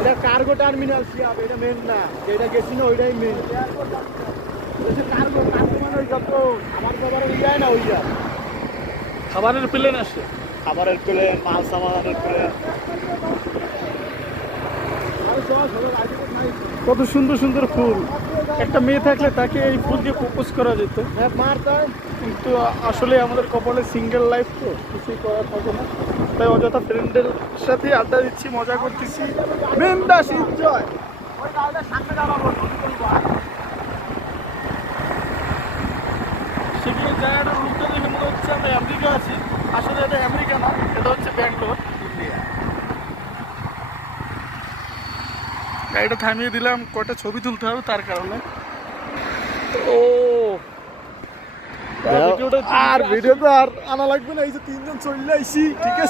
এটা cargo terminal Shiyab, এটা main না, যেটা গেছি না ওইটাই মেন। কার্গো কার্গো মানে ওই যত খাবার দাবারের যায় না ওই যায়, খাবারের প্লেন আসে, খাবারের প্লেন, মাল সামানের প্লেন। কত সুন্দর সুন্দর ফুল। একটা মেয়ে থাকলে তাকে এই ফুল দিয়ে প্রপোজ করা যেত, কিন্তু আসলে আমাদের কপালে সিঙ্গেল লাইফ, তো কিছুই করার থাকে না। তাই অযথা ফ্রেন্ডের সাথে আড্ডা দিচ্ছি, মজা করতেছি, বিন্দাস এনজয়। সেখানে জায়গাটার রূপটা দেখে মনে হচ্ছে আমি আমেরিকা আছি, আসলে এটা আমেরিকা না, এটা হচ্ছে ব্যাঙ্গালোর, ইন্ডিয়া। গাড়িটা থামিয়ে দিলাম, কটা ছবি তুলতে হবে তার কারণে। ও আর ভিডিও তো আর আনা লাগবে না, এই যে তিনজন চলে আইছি, ঠিক আছে।